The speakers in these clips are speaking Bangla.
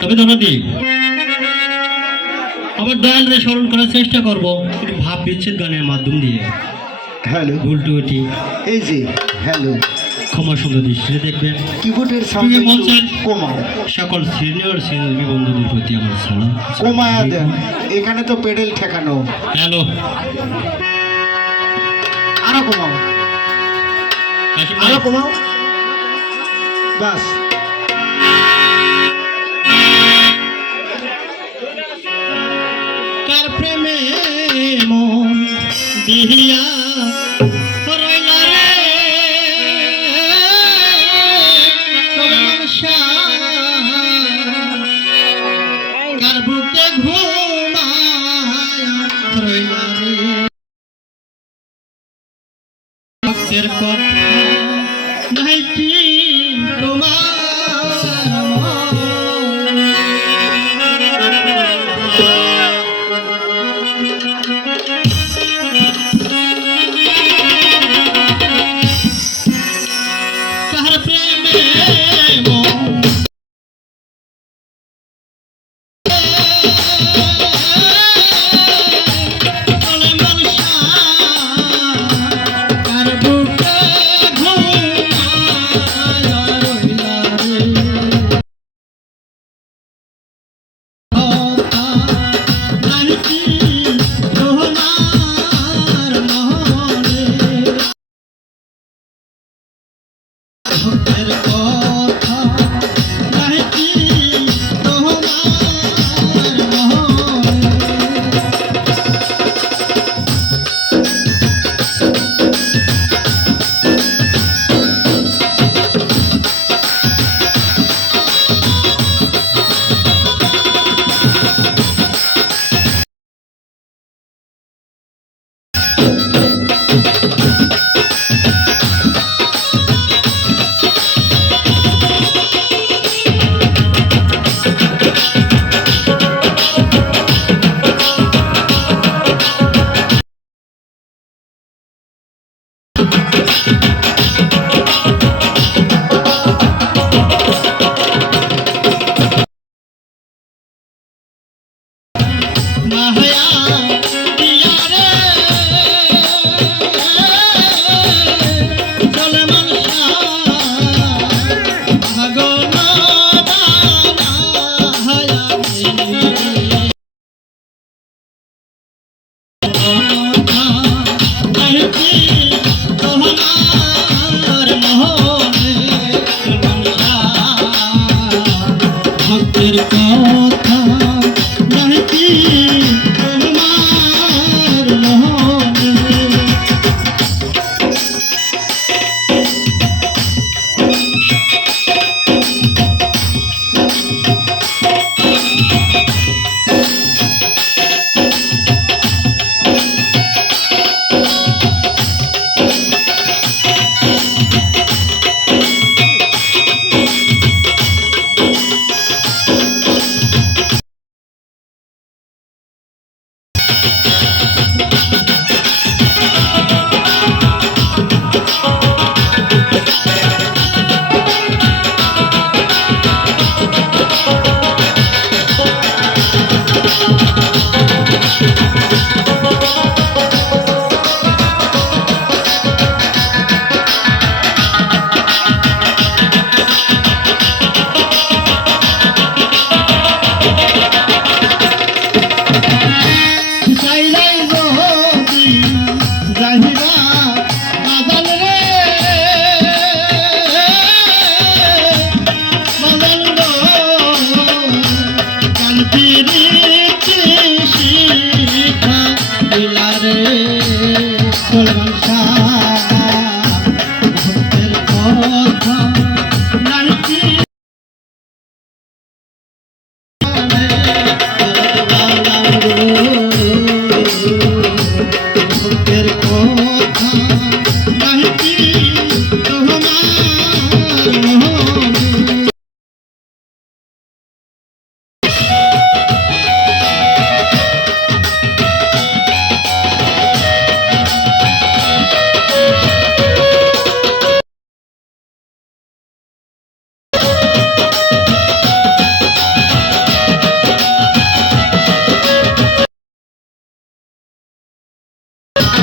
তবে দাদাদি আবার দয়ালরে স্মরণ করার চেষ্টা করব একটু ভাব বিচ্ছেদ গানের মাধ্যম দিয়ে। হ্যালো। ভুল টুটি এই যে হ্যালো। ক্ষমা সুন্দর দৃষ্টিতে দেখবেন। কিবোর্ডের তুমি মঞ্চের- সকল সিনিয়র সিনিয়র বন্ধুদের প্রতি আমার সালাম। কমায়া দেন। এখানে তো পেডেল ঠেকানো। হ্যালো। আরও কমাও। আরও কমাও। বাস। কার প্রেমে মন দিহিয়া ভক্তের কথা।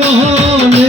মহলে